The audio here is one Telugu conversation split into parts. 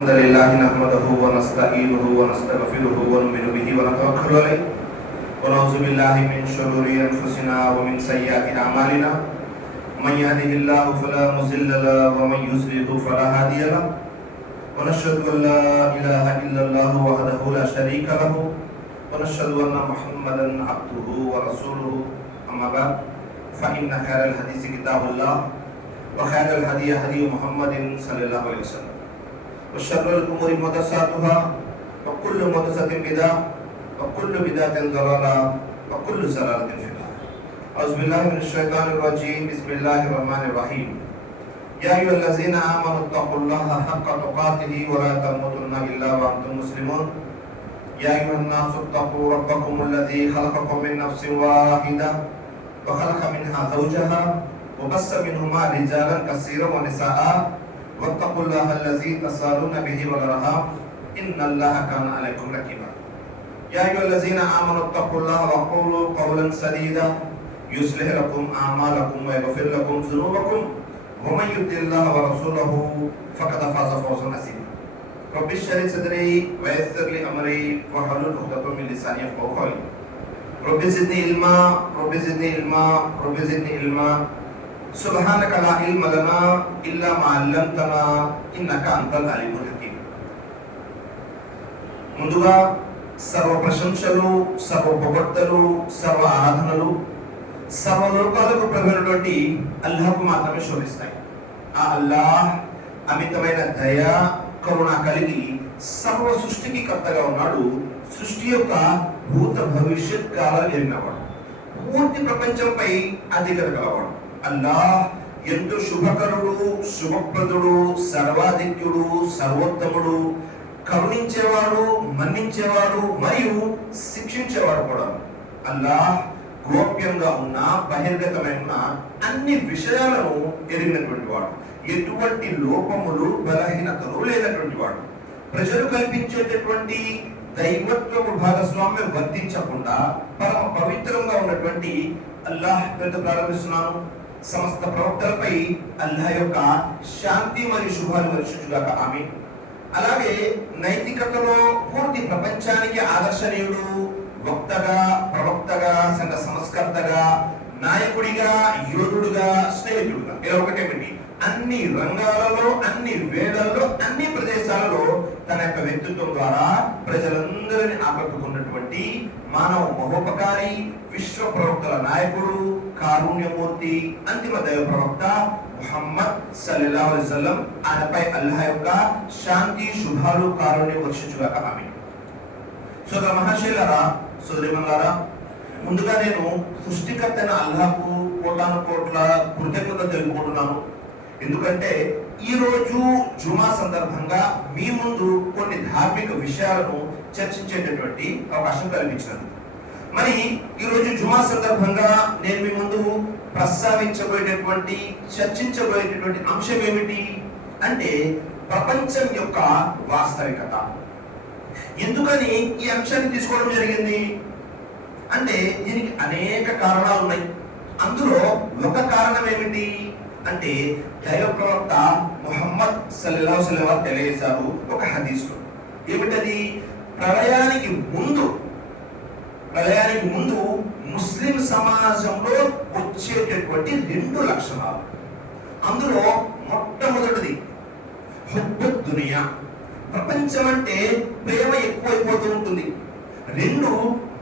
الحمد لله نحمده ونستعينه ونستغفره ونؤمن به ونتوكل عليه ونعوذ بالله من شرور انفسنا ومن سيئات اعمالنا من يهده الله فلا مضل له ومن يضلل فلا هادي له ونشهد ان لا اله الا الله وحده لا شريك له ونشهد ان محمدا عبده ورسوله اما بعد فان خير الحديث كتاب الله وخير الهدي هدي محمد صلى الله عليه وسلم وشر الأمور محدثاتها وكل محدثة بدعة وكل بدعة ضلالة وكل ضلالة في النار. أعوذ بالله من الشيطان الرجيم. بسم الله الرحمن الرحيم. يا أيها الذين آمنوا اتقوا الله حق تقاته ولا تموتن إلا وأنتم مسلمون. يا أيها الناس اتقوا ربكم الذي خلقكم من نفس واحدة وخلق منها زوجها وبث منهما رجالا كثيرا ونساء واتقوا الله الذي تسالون به والارحام ان الله كان عليكم رقيبا. يا ايها الذين امنوا اتقوا الله وقولوا قولا سديدا يصلح لكم اعمالكم ويغفر لكم ذنوبكم ومن يطع الله ورسوله فقد فاز فوزا عظيما. رب اشرح لي صدري ويسر لي امري واحلل عقدة من لساني يفقهوا قولي. رب زدني علما رب زدني علما رب زدني علما సుబ్హానక లా ఇల్మ లనా ఇల్లా మా అల్లమ్తనా ఇన్నక అంతల్ అలీముల్ హకీమ్. ముందుగా సర్వ ప్రశంసలు, సర్వ పొగడ్తలు, సర్వ ఆరాధనలు సర్వ లోకాలకు ప్రభువైనటువంటి అల్లాహ్కు మాత్రమే శోభిస్తాయి. ఆ అల్లాహ్ అమితమైన దయ కరుణ కలిగి సర్వ సృష్టికి కర్తగా ఉన్నాడు. సృష్టి యొక్క భూత భవిష్యత్ కాలాలు ఎరిగినవాడు, పూర్తి ప్రపంచంపై అధికార గలవాడు. అల్లాహ్ ఎంతో శుభకరుడు, శుభప్రదుడు, సర్వాధిక్యుడు, సర్వోత్తముడు, కరుణించేవాడు, మన్నించేవాడు మరియు శిక్షించేవాడు కూడా. అల్లాహ్ గోప్యంగా ఉన్న బహిర్గతమైన అన్ని విషయాలను ఎరిగినటువంటి వాడు, ఎటువంటి లోపములు బలహీనతలు లేనటువంటి వాడు. ప్రజలు కల్పించేటటువంటి దైవత్వపు భాగస్వామ్యం వర్తించకుండా పరమ పవిత్రంగా ఉన్నటువంటి అల్లాహ్ పేరుతో ప్రారంభిస్తున్నాను. సమస్త ప్రవక్తలపై అల్లాహ్ యొక్క శాంతి మరియు శుభాలు వర్షించుగాక. ఆమీన్. అలాగే నైతికతలో పూర్తి ప్రపంచానికి ఆదర్శనీయుడు, వక్తగా, ప్రవక్తగా, సంఘ సంస్కర్తగా, నాయకుడిగా, యోధుడుగా, స్నేహితుడుగా, ఇలా ఒకటేమిటి అన్ని రంగాలలో, అన్ని వేళల్లో, అన్ని ప్రదేశాలలో తన యొక్క వ్యక్తిత్వం ద్వారా ప్రజలందరినీ ఆకట్టుకున్నటువంటి మానవ మహోపకారి, విశ్వ ప్రవక్తల నాయకుడు, కారుణ్యమూర్తి, అంతిమ దైవ ప్రవక్త ముహమ్మద్ సల్లల్లాహు అలైహి వసల్లం. ఆయనపై అల్లాహ్ యొక్క శాంతి, శుభాలు, కారుణ్యం వర్షించుగాక. ఆమీన్. సోదర మహాశయులారా, సోదరీమణులారా, ముందుగా నేను సృష్టికర్తైన అల్లాహ్కు కోటాను కోట్ల కృతజ్ఞత తెలుపుకుంటున్నాను. ఎందుకంటే ఈ రోజు జుమా సందర్భంగా మీ ముందు కొన్ని ధార్మిక విషయాలను చర్చించేటటువంటి అవకాశం కల్పించినందుకు. మరి ఈ రోజు జుమా సందర్భంగా నేను మీ ముందు ప్రస్తావించబోయేటటువంటి, చర్చించబోయేటటువంటి అంశం ఏమిటి అంటే ప్రపంచం యొక్క వాస్తవికత. ఎందుకని ఈ అంశాన్ని తీసుకోవడం జరిగింది అంటే దీనికి అనేక కారణాలు ఉన్నాయి. అందులో ఒక కారణం ఏమిటి అంటే దైవ ప్రవక్త ముహమ్మద్ సల్లల్లాహు అలైహి వసల్లం తెలియజేశారు ఒక హదీస్లో. ఏమిటది? ప్రళయానికి ముందు ముస్లిం సమాజంలో వచ్చేటటువంటి 2 లక్షణాలు. అందులో మొట్టమొదటిది హుబ్బుద్ దునియా. ప్రపంచం అంటే ప్రేమ ఎక్కువైపోతూ ఉంటుంది. 2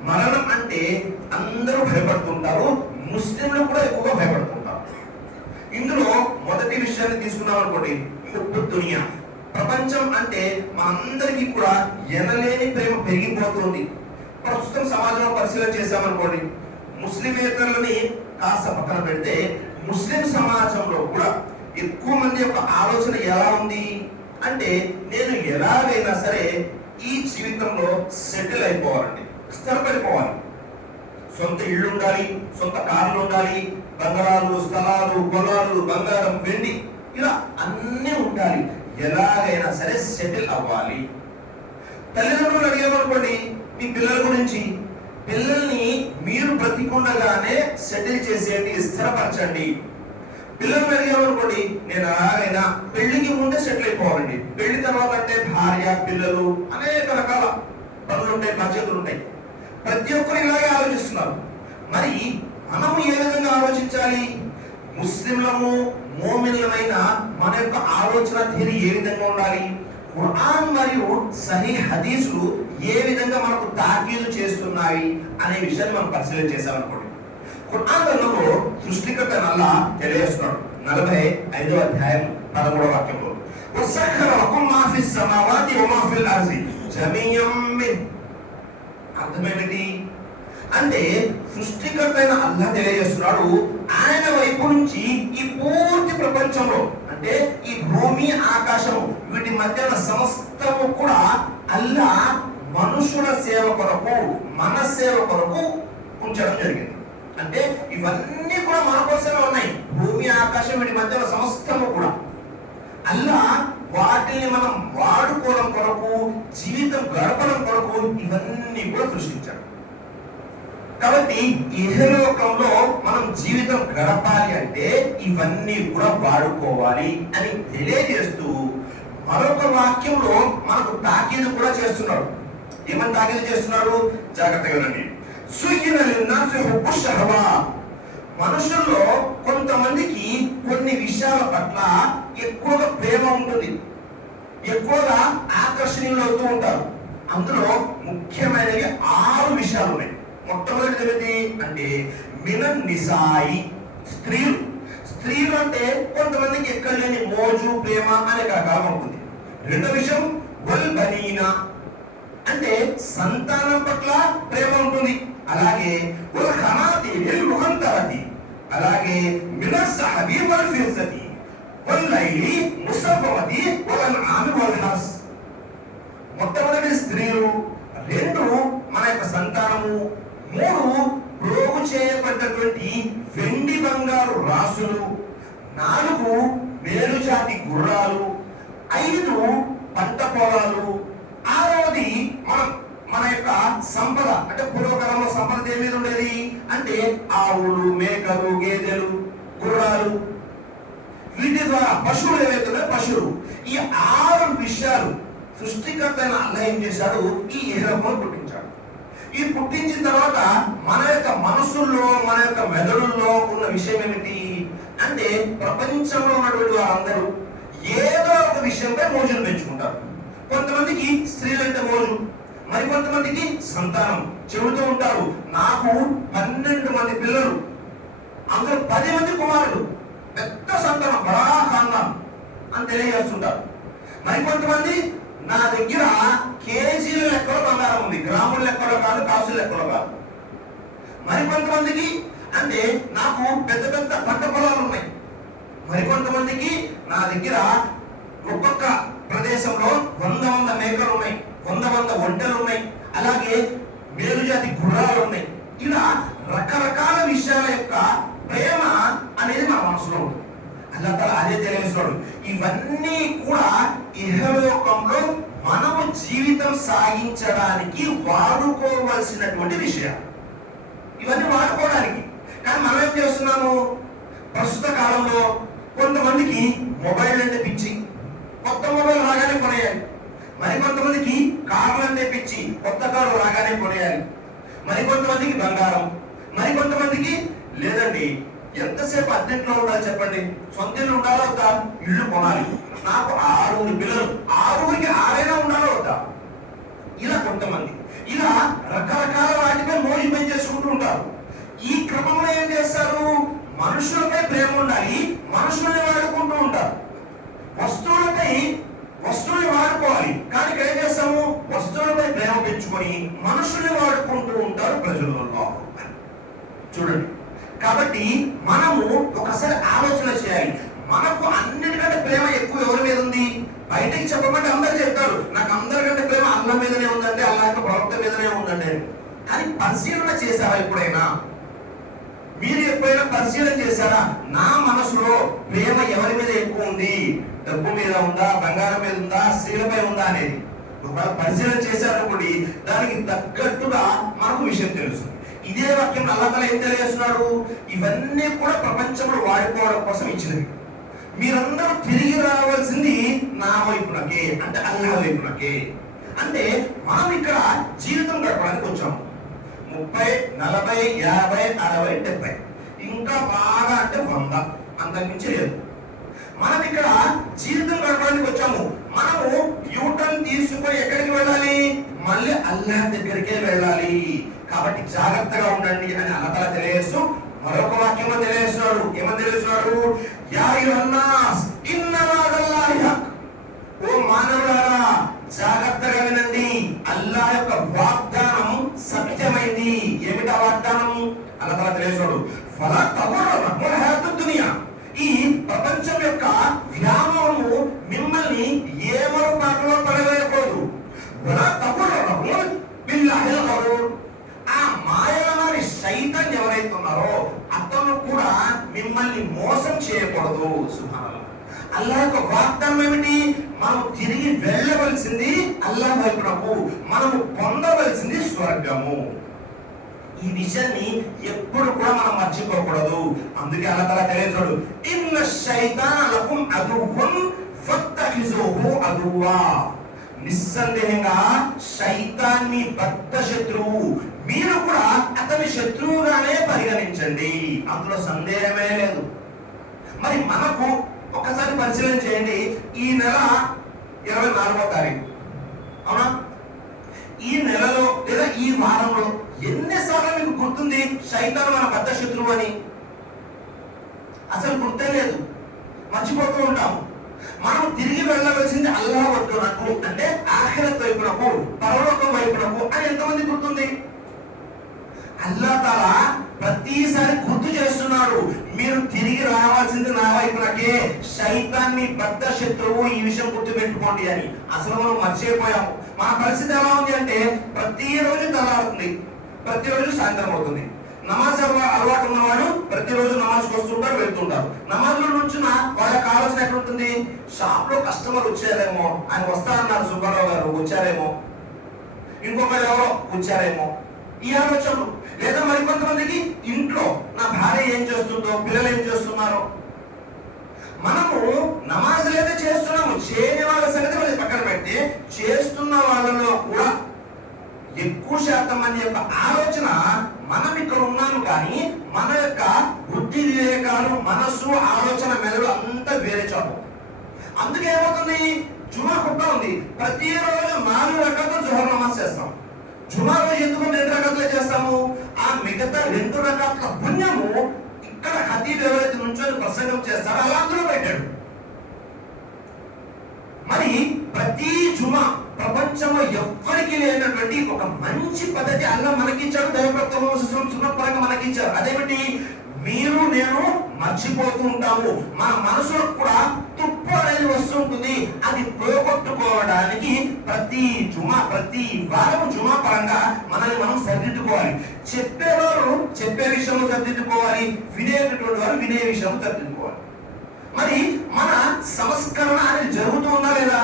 మరణం అంటే అందరూ భయపడుతుంటారు, ముస్లింలు కూడా ఎక్కువగా భయపడుతుంటారు. ఇందులో మొదటి విషయాన్ని తీసుకున్నాం అనుకోండి, హుబ్బుద్ దునియా. ప్రపంచం అంటే మనందరికీ కూడా ఎనలేని ప్రేమ పెరిగిపోతుంది. ప్రస్తుతం సమాజంలో పరిశీలన చేశామనుకోండి, ముస్లిమేతరులని కాస్త పక్కన పెడితే ముస్లిం సమాజంలో కూడా ఎక్కువ మంది యొక్క ఆలోచన ఎలా ఉంది అంటే నేను ఎలాగైనా సరే ఈ జీవితంలో సెటిల్ అయిపోవాలండి, స్థిరపడిపోవాలి. సొంత ఇళ్ళు ఉండాలి, సొంత కార్లు ఉండాలి, బంగారాలు, స్థలాలు, పొలాలు, బంగారం, వెండి, ఇలా అన్నీ ఉండాలి. ఎలాగైనా సరే సెటిల్ అవ్వాలి. తల్లిదండ్రులు అడిగామనుకోండి మీ పిల్లల గురించి, పిల్లల్ని మీరు బ్రతికుండగానే సెటిల్ చేసేయండి, స్థిరపరచండి. పిల్లలు అడిగామనుకోండి, నేను అలాగైనా పెళ్లికి ముందే సెటిల్ అయిపోవాలండి, పెళ్లి తర్వాత అంటే భార్య పిల్లలు అనేక రకాల పనులు ఉంటాయి, బాధ్యతలు ఉంటాయి. ప్రతి ఒక్కరు ఇలాగే ఆలోచిస్తున్నారు. మరి మనము ఏ విధంగా ఆలోచించాలి? ముస్లింలము మోమిన్లమైన మన యొక్క ఆలోచన తీరు ఏ విధంగా ఉండాలి? ఖురాన్ మరియు సహీహ్ హదీసులు ఏ విధంగా మనకు తాకీదు చేస్తున్నాయి అనే విషయాన్ని మనం పరిశీలన చేసామనుకోండి. ఖురాన్ గ్రంథంలో సృష్టికర్త అల్లాహ్ తెలియజేస్తున్నాడు. 45వ అధ్యాయం 13వ వాక్యంలో, వసఖర లకుం మా ఫిస్ సమావాతి వ మా ఫిల్ అర్ది జమీయం మిన్. అర్థమేంటి అంటే సృష్టికర్త అయిన అల్లాహ్ తెలియజేస్తున్నాడు, ఆయన వైపు నుంచి ఈ పూర్తి ప్రపంచంలో అంటే ఈ భూమి ఆకాశము వీటి మధ్య సమస్తము కూడా అల్లాహ్ మనుషుల సేవ కొరకు, మన సేవ కొరకు ఉంచడం జరిగింది. అంటే ఇవన్నీ కూడా మన కోసమే ఉన్నాయి. భూమి ఆకాశం వీటి మధ్య సమస్తము కూడా అల్లాహ్ వాటిని మనం వాడుకోవడం కొరకు, జీవితం గడపడం కొరకు ఇవన్నీ కూడా సృష్టించాడు. కాబట్టి ఇహలోకంలో మనం జీవితం గడపాలి అంటే ఇవన్నీ కూడా వాడుకోవాలి అని తెలియజేస్తూ మరొక వాక్యంలో మనకు తాకీదు కూడా చేస్తున్నాడు. ఏమని తాకీదు చేస్తున్నాడు? జాగ్రత్తగా వినండి. మనుషుల్లో కొంతమందికి కొన్ని విషయాల పట్ల ఎక్కువగా ప్రేమ ఉంటుంది, ఎక్కువగా ఆకర్షణీయులు అవుతూ ఉంటారు. అందులో ముఖ్యమైనవి 6 విషయాలు ఉన్నాయి. మొట్టమొదటిది ఏమిటి అంటే మినన్ నిసాయి, స్త్రీలు. స్త్రీలు అంటే కొంతమందికి ఎక్కడ లేని మోజు, ప్రేమ అనే రకాలు ఉంటుంది. రెండో విషయం వల్ బనీనా అంటే సంతానం పట్ల ప్రేమ ఉంటుంది. అలాగే వల్ ఖనాతి లిల్ ముఖంతరతి, అలాగే మినస్ సహబి వల్ ఫిర్సతి వల్ లైలి ముసఫవతి వల్ అన్ఆమి వల్ హర్స్. మొట్టమొదటి స్త్రీలు, 2 మన యొక్క సంతానము, 3 ప్రోగు చేయబడ్డటువంటి వెండి బంగారు రాసులు, 4 మేలుజాతి గుర్రాలు, 5 పంట పొలాలు, 6వది మన యొక్క సంపద. అంటే పూర్వకాలంలో సంపద దేని మీద ఉండేది అంటే ఆవులు, మేకలు, గేదెలు, గుర్రాలు, వీటి ద్వారా పశువులు ఏవైతే పశువులు. ఈ 6 విషయాలు సృష్టికర్త అయిన అల్లాహ్ ఏం చేశాడు? ఈ ఇహలోకంలో పుట్టించాడు. ఈ పుట్టించిన తర్వాత మన యొక్క మనసుల్లో, మన యొక్క మెదడుల్లో ఉన్న విషయం ఏమిటి అంటే ప్రపంచంలో ఉన్నటువంటి వారందరూ ఏదో ఒక విషయంపై మోజులు పెంచుకుంటారు. కొంతమందికి స్త్రీలు అంటే మోజు, మరి కొంతమందికి సంతానం. చెబుతూ ఉంటారు, నాకు 12 మంది పిల్లలు, అందులో 10 మంది కుమారులు, పెద్ద సంతానం, బడా ఖాందాన్ అని తెలియజేస్తుంటారు. మరి కొంతమంది నా దగ్గర కేజీల లెక్కలో బంగారం ఉంది, గ్రాముల లెక్కలో కాదు, కాసుల లెక్కలో కాదు. మరి కొంతమందికి అంటే నాకు పెద్ద పెద్ద పంట పొలాలు ఉన్నాయి. మరి కొంతమందికి నా దగ్గర ఒక్కొక్క ప్రదేశంలో 100 మేకలు ఉన్నాయి, 100 ఒంటెలు ఉన్నాయి, అలాగే మేలుజాతి గుర్రాలు ఉన్నాయి. ఇలా రకరకాల విషయాల యొక్క ప్రేమ అనేది మన మనసులో ఉంటుంది. అల్లాహ్ అదే తెలియజేస్తున్నాడు. ఇవన్నీ కూడా ఇహలోకంలో మనము జీవితం సాగించడానికి వాడుకోవలసినటువంటి విషయాలు. ఇవన్నీ వాడుకోవడానికి. కానీ మనం ఏం చేస్తున్నాము? ప్రస్తుత కాలంలో కొంతమందికి మొబైల్ అంటే పిచ్చి, కొత్త మొబైల్ రాగానే కొనేయాలి. మరి కొంతమందికి కార్లు అంటే పిచ్చి, కొత్త కార్లు రాగానే కొనేయాలి. మరి కొంతమందికి బంగారం, మరి కొంతమందికి లేదండి ఎంతసేపు అద్దెంట్లో ఉండాలి చెప్పండి, సొంత ఇల్లు ఉండాలా వద్దా, ఇల్లు కొనాలి, నాకు 6 పిల్లలు, 6కి 6 ఉండాలా వద్దా, ఇలా కొంతమంది ఇలా రకరకాల వాటిపై మోజు పెంచేసుకుంటూ ఉంటారు. ఈ క్రమంలో ఏం చేస్తారు? మనుషులపై ప్రేమ ఉండాలి, మనుషుల్ని వాడుకుంటూ ఉంటారు. వస్తువుల్ని వాడుకోవాలి, కానీ ఏం చేస్తాము? వస్తువులపై ప్రేమ పెంచుకొని మనుషుల్ని వాడుకుంటూ ఉంటారు ప్రజలలో. చూడండి, కాబట్టి మనము ఒకసారి ఆలోచన చేయాలి. మనకు అన్నిటికంటే ప్రేమ ఎక్కువ ఎవరి మీద ఉంది? బయటకి చెప్పమంటే అందరూ చెప్తారు, నాకు అందరికంటే ప్రేమ అల్లాహ్ మీదనే ఉందండి, అల్లాహ్ యొక్క ప్రవక్త మీదనే ఉందండి. కానీ పరిశీలన చేశారా ఎప్పుడైనా? మీరు ఎప్పుడైనా పరిశీలన చేశారా? నా మనసులో ప్రేమ ఎవరి మీద ఎక్కువ ఉంది? డబ్బు మీద ఉందా, బంగారం మీద ఉందా, స్త్రీలపై ఉందా అనేది ఒకవేళ పరిశీలన చేశారనుకోండి, దానికి తగ్గట్టుగా మనకు విషయం తెలుస్తుంది. ఇదే వాక్యం అల్లాహ్ తఆలా ఏం తెలియజేస్తున్నాడు? ఇవన్నీ కూడా ప్రపంచంలో వాడుకోవడం కోసం ఇచ్చినవి. మీరందరూ తిరిగి రావాల్సింది నా వైపునకే, అంటే అల్లాహ్ వైపునకే. అంటే మనం ఇక్కడ జీవితం గడపడానికి వచ్చాము. 30, 40, 50, 60, 70, ఇంకా బాగా అంటే 100, అంతకుమించి లేదు. మనం ఇక్కడ జీవితం గడపడానికి వచ్చాము. మనము యూటర్న్ తీసుకొని ఎక్కడికి వెళ్ళాలి? మళ్ళీ అల్లాహ్ దగ్గరికే వెళ్ళాలి. కాబట్టి జాగ్రత్తగా ఉండండి అని అల్లాహ్ తఆలా తెలియజేస్తూ మరొక వాక్యంలో తెలియజేస్తున్నాడు. ఏమని తెలియజేస్తున్నాడు? యా అయ్యుహన్నాస్ ఇన్న వఅదల్లాహి హక్. ఓ మానవులారా, జాగ్రత్తగా వినండి, అల్లాహ్ యొక్క వాగ్దానం సత్యమైంది. ఏమిటా వాగ్దానం? అల్లాహ్ తఆలా తెలియజేస్తున్నాడు, ఫలా తగుర్రకుముల్ హయాతుద్ దునియా. ఈ ప్రపంచం యొక్క వ్యామోహము మిమ్మల్ని ఏ మరుపాటులో పడవేయకూడదు. వలా తగుర్రకుముల్ బిల్లాహిల్ గరూర్. ఆ మాయలమారి శైతాన్ ఎవరైతే ఉన్నారో అతను కూడా మిమ్మల్ని మోసం చేయకూడదు. సుబ్హానల్లాహ్. అల్లాహ్ యొక్క వాగ్దానం ఏమిటి? మనం తిరిగి వెళ్ళవలసింది అల్లాహ్ వైపునకు, మనము పొందవలసింది స్వర్గము. ఈ విషయాన్ని ఎప్పుడు కూడా మనం మర్చిపోకూడదు. అందుకే అల్లాహ్ తఆలా తెలియజేశాడు, ఇన్న శైతాన లకుం అదువ్వున్ ఫత్తఖిజూహు అదువ్వా. నిస్సందేహంగా శైతాన్ మీ బద్ధ శత్రువు, మీరు కూడా అతని శత్రువుగానే పరిగణించండి, అందులో సందేహమే లేదు. మరి మనకు ఒకసారి పరిశీలన చేయండి. ఈ నెల 24వ తారీఖు, అవునా? ఈ నెలలో లేదా ఈ వారంలో ఎన్నిసార్లు మీకు గుర్తుంది శైతాను మన పెద్ద శత్రువు అని? అసలు గుర్తే లేదు, మర్చిపోతూ ఉంటాము. మనం తిరిగి వెళ్ళవలసింది అల్లాహ్ వైపునకు, అంటే ఆఖిరత్ వైపునకు, పరలోకం వైపునకు అని ఎంతమంది గుర్తుంది? అల్లాహ్ తఆలా ప్రతిసారి గుర్తు చేస్తున్నాడు, మీరు తిరిగి రావాల్సింది నా వైపునకే, శైతాన్ మీ పెద్ద శత్రువు, ఈ విషయం గుర్తు పెట్టుకోండి అని. అసలు మనం మర్చిపోయాము. మన పరిస్థితి ఎలా ఉంది అంటే ప్రతిరోజు తెల్లారుతుంది, ప్రతిరోజు సాయంత్రం అవుతుంది. నమాజ్ అలవాటు ఉన్నవాడు ప్రతిరోజు నమాజ్కి వస్తుంటారు, వెళ్తుంటారు. నమాజ్లో నుంచి వాళ్ళకి ఆలోచన ఎక్కడ ఉంటుంది? షాప్ లో కస్టమర్ వచ్చారేమో, ఆయన వస్తారన్నారు సుబ్బారావు గారు, వచ్చారేమో, ఇంకొకరు ఎవరో వచ్చారేమో, ఈ ఆలోచనలు. లేదా మరికొంతమందికి ఇంట్లో నా భార్య ఏం చేస్తుందో, పిల్లలు ఏం చేస్తున్నారో. మనము నమాజ్ అయితే చేస్తున్నాము, చేయని వాళ్ళ సంగతి వాళ్ళు పక్కన పెడితే చేస్తున్న వాళ్ళలో కూడా ఎక్కువ శాతం మంది యొక్క ఆలోచన మనం ఇక్కడ ఉన్నాము, కానీ మన యొక్క బుద్ధి వివేకాలు, మనస్సు, ఆలోచన, మెదడు అంతా వేరే చాపు. అందుకే ఏమవుతుంది? జుమా కుట్ట ఉంది, ప్రతిరోజు 4 రకాల జోహర్ నమాజ్ చేస్తాం. జుమా రోజు ఎందుకు 2 రకాలే చేస్తాము? ఆ మిగతా 2 రకాల పుణ్యము ఇక్కడ ఖతీబ్ ఎవరైతే నుంచొని ప్రసంగం చేస్తారో అలా అందులో పెట్టాడు. మరి ప్రతి జుమా ప్రపంచంలో ఎవ్వరికి లేనటువంటి ఒక మంచి పద్ధతి అల్లాహ్ మనకిచ్చాడు, దైవప్రవక్త మనకిచ్చారు. అదేమిటి? మీరు నేను మర్చిపోతూ ఉంటాము, మన మనసులో కూడా తుప్పు అనేది వస్తుంటుంది. అది పోగొట్టుకోవడానికి ప్రతి వారం జుమా పరంగా మనల్ని మనం సరిదిద్దుకోవాలి. చెప్పేవారు చెప్పే విషయంలో సరిదిద్దుకోవాలి, వినేటటువంటి వారు వినే విషయంలో సరిదిద్దుకోవాలి. మరి మన సంస్కరణ అనేది జరుగుతూ ఉందా లేదా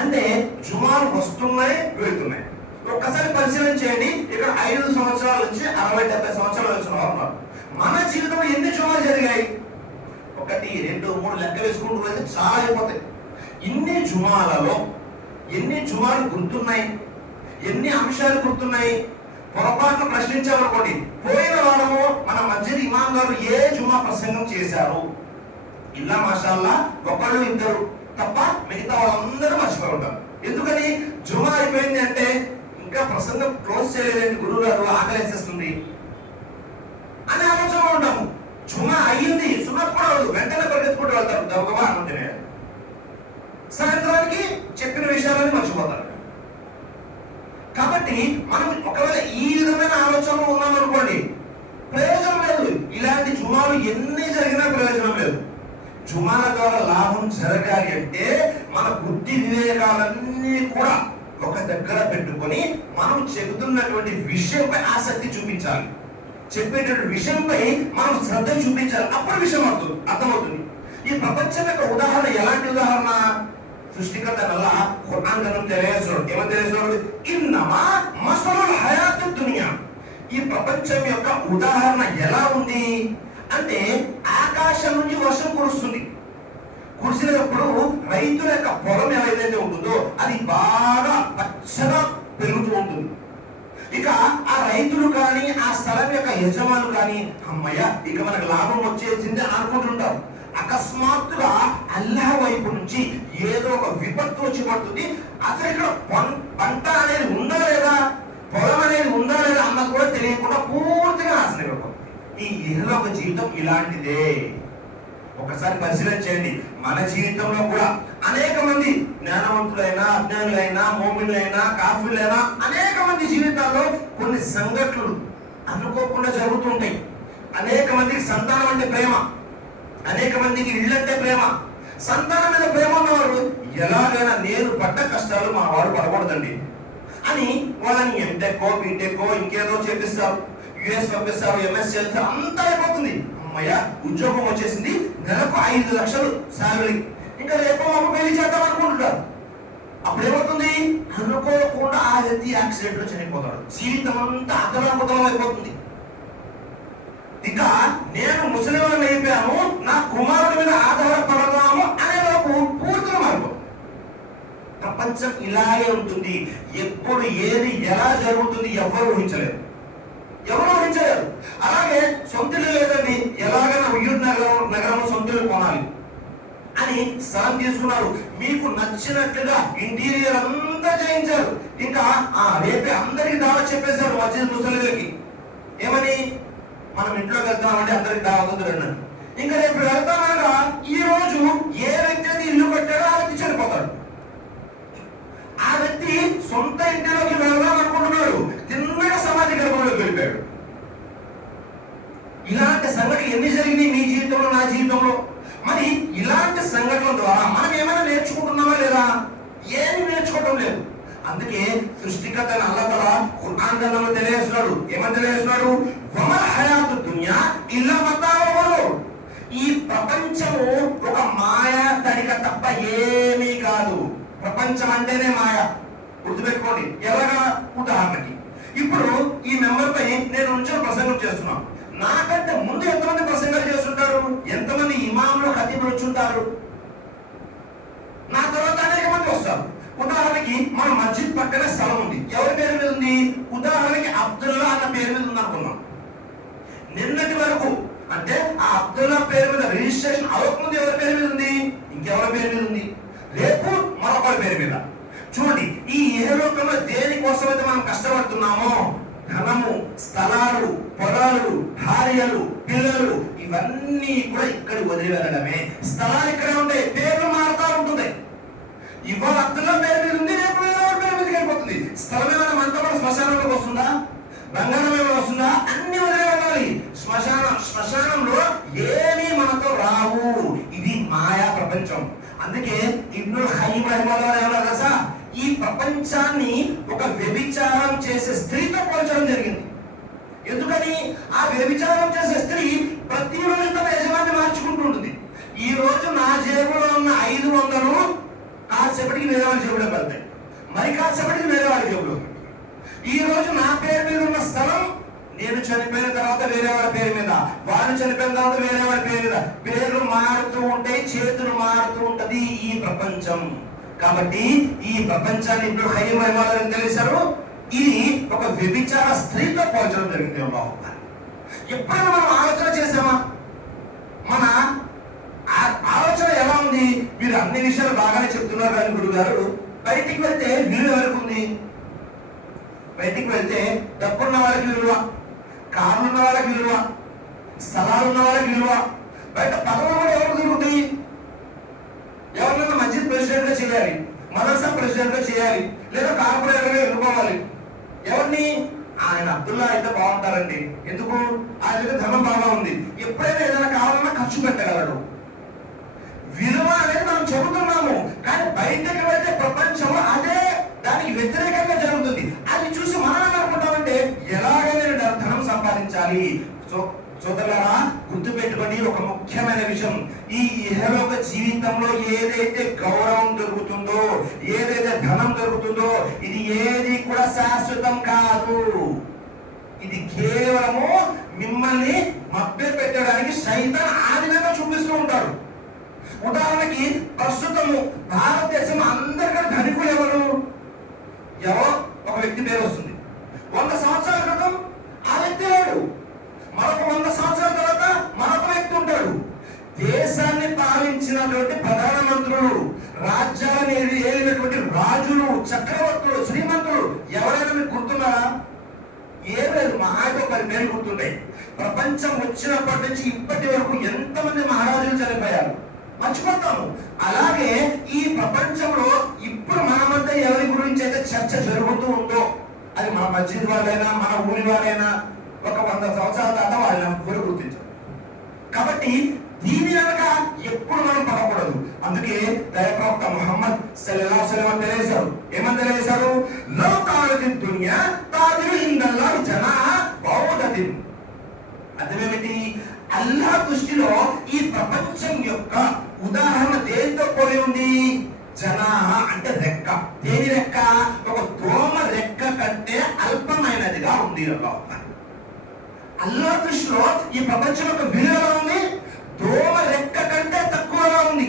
అంటే జుమాలు వస్తున్నాయి, వెళ్తున్నాయి. ఒక్కసారి పరిశీలన చేయండి. ఇక్కడ 5 సంవత్సరాల నుంచి 60-70 సంవత్సరాలు వచ్చిన వారు ఉన్నారు. మన జీవితంలో ఎన్ని జుమాలు జరిగాయి? 1, 2, 3 లెక్క వేసుకుంటూ వెళ్తే చాలా అయిపోతాయి. ఇన్ని జుమాలలో ఎన్ని జుమాలు గుర్తున్నాయి? ఎన్ని అంశాలు గుర్తున్నాయి? పొరపాటును ప్రశ్నించామనుకోండి, పోయిన వారము మన మస్జిద్ ఇమాం గారు ఏ జుమా ప్రసంగం చేశారు? ఇలా మాషాల్లా 1-2 తప్ప మిగతా వాళ్ళందరూ మర్చిపోయి ఉంటారు. ఎందుకని? జుమా అయిపోయింది అంటే ఇంకా ప్రసంగం క్లోజ్ చేయలేదండి గురువు గారు, ఆకలేసేస్తుంది అని ఆలోచనలో ఉంటాము. జుమా అయ్యింది, సున్నత్ కూడా అవదు, వెంటనే పరిగెత్తుకుంటూ వెళ్తారు, గబగబా అన్నం తినే. సాయంత్రానికి చెప్పిన విషయాలని మర్చిపోతారు. కాబట్టి మనం ఒకవేళ ఈ విధమైన ఆలోచనలు ఉన్నామనుకోండి, ప్రయోజనం లేదు. ఇలాంటి జుమాలు ఎన్ని జరిగినా ప్రయోజనం లేదు. జుమాల ద్వారా లాభం జరగాలి అంటే మన బుద్ధి వివేకాలన్నీ కూడా ఒక దగ్గర పెట్టుకొని మనం చెబుతున్నటువంటి విషయంపై ఆసక్తి చూపించాలి, చెప్పేటటువంటి విషయంపై మనం శ్రద్ధ చూపించాలి. అప్పుడు విషయం అర్థమవుతుంది. ఈ ప్రపంచం యొక్క ఉదాహరణ ఎలాంటి ఉదాహరణ? సృష్టికర్త వల్ల ఖురాన్ గ్రంథం తెలియజేస్తున్నాడు. ఏమని తెలియజేస్తున్నాడు? ఇన్నమా మసలుల్ హయాతుద్ దునియా, ఈ ప్రపంచం యొక్క ఉదాహరణ ఎలా ఉంది అంటే, ఆకాశం నుంచి వర్షం కురుస్తుంది. కురిసినప్పుడు రైతుల యొక్క పొలం ఏదైతే ఉంటుందో అది బాగా పచ్చగా పెరుగుతూ ఉంటుంది. ఇక ఆ రైతులు కానీ ఆ స్థలం యొక్క యజమానులు కానీ అమ్మయ్య ఇక మనకు లాభం వచ్చేసింది అనుకుంటుంటారు. అకస్మాత్తుగా అల్లాహ్ వైపు నుంచి ఏదో ఒక విపత్తు వచ్చి పడుతుంది. అసలు ఇక్కడ పంట అనేది ఉందా లేదా, పొలం అనేది ఉందా లేదా అన్నది కూడా తెలియకుండా పూర్తిగా నాశనం అయిపోతుంది. ఈ ఇహలోక జీవితం ఇలాంటిదే. ఒకసారి పరిశీలన చేయండి. మన జీవితంలో కూడా అనేక మంది జ్ఞానవంతులైనా అజ్ఞానులైనా మోమినులైనా కాఫీలైనా అనేక మంది జీవితాల్లో కొన్ని సంఘటనలు అనుకోకుండా జరుగుతూ ఉంటాయి. అనేక మందికి సంతానం అంటే ప్రేమ, అనేక మందికి ఇళ్ళంటే ప్రేమ. సంతానం మీద ప్రేమ ఉన్నవారు ఎలాగైనా నేను పడ్డ కష్టాలు మా వాడు పడకూడదండి అని వాళ్ళని ఎంటెక్కో బీటెక్కో ఇంకేదో చేపిస్తారు, యుఎస్ పంపిస్తారు, ఎంఎస్ చేస్తారు, అంతా అయిపోతుంది. అమ్మయ్య ఉద్యోగం వచ్చేసింది, నెలకు 5 లక్షలు శాలరీ, ఇంకా రేపు మాకు పెళ్లి చేద్దాం అనుకుంటున్నారు. అప్పుడేమవుతుంది, అనుకోకుండా ఆ వ్యక్తి యాక్సిడెంట్ లో చనిపోతాడు. జీవితం అంతా అతలాకుతలం అయిపోతుంది. ఇక నేను ముసలివాడిని అయిపోయాను, నా కుమారుడి మీద ఆధారపడదాము అనేలోపు పూర్తిగా మారిపోతుంది. ప్రపంచం ఇలాగే ఉంటుంది. ఎప్పుడు ఏది ఎలా జరుగుతుంది ఎవరు ఊహించలేరు. అలాగే సొంతలు లేదండి, ఎలాగైనా ఉయ్యూరు నగరం సొంతలు కొనాలి అని స్థలం తీసుకున్నారు. మీకు నచ్చినట్లుగా ఇంటీరియర్ అంతా చేయించారు. ఇంకా రేపే అందరికి దావా చెప్పేశారు మస్జిద్ ముసలిలకి. ఏమని, మనం ఇంట్లోకి వెళ్తామంటే అందరికి దావతుంది అన్నారు. ఇంకా రేపు వెళ్తామనగా ఈ రోజు ఏ వ్యక్తి అయితే ఇల్లు కట్టాడో ఆ వ్యక్తి చనిపోతాడు. ఆ వ్యక్తి సొంత ఇంటిలోకి వెళ్దాం అనుకుంటున్నాడు, తిన్నగా సమాధి గర్భంలోకి వెళ్ళిపోయాడు. ఇలాంటి సంఘటనలు ఎన్ని జరిగినాయి మీ జీవితంలో, నా జీవితంలో? మరి ఇలాంటి సంఘటనల ద్వారా మనం ఏమైనా నేర్చుకుంటున్నామా లేదా? ఏమి నేర్చుకోవడం లేదు. అందుకే సృష్టికర్త అల్లాహ్ తఆలా ఖురాన్ గ్రంథంలో తెలియజేస్తున్నాడు. ఏమని తెలియజేస్తున్నాడు? వమల్ హయాతు దున్యా ఇల్లా మతాఉల్ గురూర్. ఈ ప్రపంచము ఒక మాయా తడిక తప్ప ఏమీ కాదు. ప్రపంచం అంటేనే మాయ. గుర్తుపెట్టుకోండి. ఎలాగా? ఉదాహరణకి ఇప్పుడు ఈ మెంబర్ పై నేను నుంచి ప్రసంగం చేస్తున్నాను. నాకంటే ముందు ఎంతమంది ప్రసంగాలు చేస్తుంటారు? ఎంతమంది ఇమాములు ఖతీబులు వచ్చుంటారు? నా తర్వాత అనేక మంది వస్తారు. ఉదాహరణకి మన మస్జిద్ పక్కనే స్థలం ఉంది. ఎవరి పేరు మీద ఉంది? ఉదాహరణకి అబ్దుల్లా అన్న పేరు మీద ఉంది అనుకున్నాం. నిన్నటి వరకు అంటే ఆ అబ్దుల్లా పేరు మీద రిజిస్ట్రేషన్ అవ్వకముందు ఎవరి పేరు మీద ఉంది? ఇంకెవరి పేరు మీద ఉంది? రేపు మరొకరి పేరు మీద. చూడండి, ఈ ఇహలోకంలో దేనికోసమైతే మనం కష్టపడుతున్నామో, ధనము, స్థలాలు, పొలాలు, భార్యలు, పిల్లలు, ఇవన్నీ కూడా ఇక్కడ వదిలి వెళ్ళడమే. స్థలాలు ఇక్కడే ఉంటాయి, పేర్లు మారుతా ఉంటుంది. ఇవాళ అబ్దుల్లా పేరు మీద ఉంది, రేపు పేరు మీదకి వెళ్ళిపోతుంది. స్థలం ఏమైనా మనతో కూడా శ్మశానంలోకి వస్తుందా? బంగారం ఏమైనా వస్తుందా? అన్ని వదిలి వెళ్ళాలి. శ్మశానంలో ఏమీ మనతో రావు. ఇది మాయా ప్రపంచం. అందుకే ఇబ్నుల్ ఖయ్యిమ్ రహిమహుల్లాహ్ ఏమన్నారు తెలుసా? ఈ ప్రపంచాన్ని ఒక వ్యభిచారం చేసే స్త్రీతో పోల్చడం జరిగింది. ఎందుకని? ఆ వ్యభిచారం చేసే స్త్రీ ప్రతిరోజు తన యజమాని మార్చుకుంటుంటుంది. ఈ రోజు నా జేబులో ఉన్న 500 కాసేపటికి వేరే వాళ్ళ జేబులోకి వెళ్తాయి, మరి కాసేపటికి వేరే వాళ్ళ జేబులోకి. ఈ రోజు నా పేరు మీద ఉన్న స్థలం నేను చనిపోయిన తర్వాత వేరే వాళ్ళ పేరు మీద, వాళ్ళు చనిపోయిన తర్వాత వేరే వాళ్ళ పేరు మీద. పేర్లు మారుతూ ఉంటాయి, చేతులు మారుతూ ఉంటది ఈ ప్రపంచం. కాబట్టి ఈ ప్రపంచాన్ని ఇప్పుడు ఖయ్యిమ్ రహిమహుల్లాహ్ తెలిసారు, ఇది ఒక వ్యభిచార స్త్రీతో పోల్చడం జరిగింది. ఎప్పుడైనా మనం ఆలోచన చేసామా? మన ఆలోచన ఎలా ఉంది? మీరు అన్ని విషయాలు బాగానే చెప్తున్నారు కానీ గురువు గారు, బయటికి వెళ్తే విలువ ఎవరికి ఉంది? బయటికి వెళ్తే డబ్బున్న వాళ్ళకి విలువ, కార్లు ఉన్న వాళ్ళకి విలువ, స్థలాలు ఉన్న వాళ్ళకి విలువ. బయట పదవులు కూడా ఎవరు దొరుకుతాయి? ఎవరినైనా మస్జిద్ ప్రెసిడెంట్ గా చేయాలి, మదర్సా ప్రెసిడెంట్ గా చేయాలి, లేదా కార్పొరేటర్ గా ఎన్నుకోవాలి. ఎవరిని? ఆయన అబ్దుల్లా అయితే బాగుంటారండి. ఎందుకు? ఆయన ధనం బాగా ఉంది, ఎప్పుడైనా ఏదైనా కావాలన్నా ఖర్చు పెట్టగలడు. విలువ అనేది మనం చెబుతున్నాము, కానీ బయటకు వెళ్తే ప్రపంచంలో అదే దానికి వ్యతిరేకంగా జరుగుతుంది. అది చూసి మనం ఏమనుకుంటామంటే ఎలాగైనా నేను ధనం సంపాదించాలి. సోదరులారా, గుర్తు పెట్టుకొని ఒక ముఖ్యమైన విషయం, ఈ ఇహలోక జీవితంలో ఏదైతే గౌరవం దొరుకుతుందో, ఏదైతే ధనం దొరుకుతుందో, ఇది ఏది కూడా శాశ్వతం కాదు. ఇది కేవలము మిమ్మల్ని మభ్య పెట్టడానికి సైతాన్ ఆ విధంగా చూపిస్తూ ఉంటాడు. ఉదాహరణకి ప్రస్తుతము భారతదేశం అందరికీ ధనికులు ఎవరు ఒక వ్యక్తి పేరు వస్తుంది. 100 సంవత్సరాల క్రితం ఆ వ్యక్తి లేడు, మరొక 100 సంవత్సరాల తర్వాత మరొక వ్యక్తి ఉంటాడు. దేశాన్ని పాలించినటువంటి ప్రధానమంత్రులు, రాజ్యాలను ఏలినటువంటి రాజులు, చక్రవర్తులు, శ్రీమంతులు ఎవరైనా మీకు గుర్తున్నారా? ఏం లేదు, మహాతో 10 పేర్లు గుర్తుంటాయి. ప్రపంచం వచ్చినప్పటి నుంచి ఇప్పటి వరకు ఎంతమంది మహారాజులు చనిపోయారు మర్చిపోతాము. అలాగే ఈ ప్రపంచంలో ఇప్పుడు మన మధ్య ఎవరి గురించి అయితే చర్చ జరుగుతూ ఉందో, అది మన మస్జిద్ వాళ్ళైనా మన ఊరి వాళ్ళైనా, ఒక 100 సంవత్సరాల దాకా వాళ్ళని ఎవరు గుర్తించారు. కాబట్టి దీని వెనక ఎప్పుడు మనం పడకూడదు. అందుకే దైవప్రవక్త ముహమ్మద్ సల్లల్లాహు అలైహి వసల్లం తెలియజేశారు. ఏమని తెలియజేశారు? లో కాలతి దునియా తాదిరు ఇందల్లాహి జనాహ బౌదతిన్. అర్థమేమిటి? అల్లాహ్ దృష్టిలో ఈ ప్రపంచం యొక్క ఉదాహరణ దేనితో పోలి ఉంది? జనాహ అంటే రెక్క. దేని రెక్క? ఒక దోమ రెక్క కంటే అల్పమైనదిగా ఉంది. అల్లాహ్ దృష్టిలో ఈ ప్రపంచం యొక్క విలువ ఉంది, దోమ రెక్క కంటే తక్కువగా ఉంది.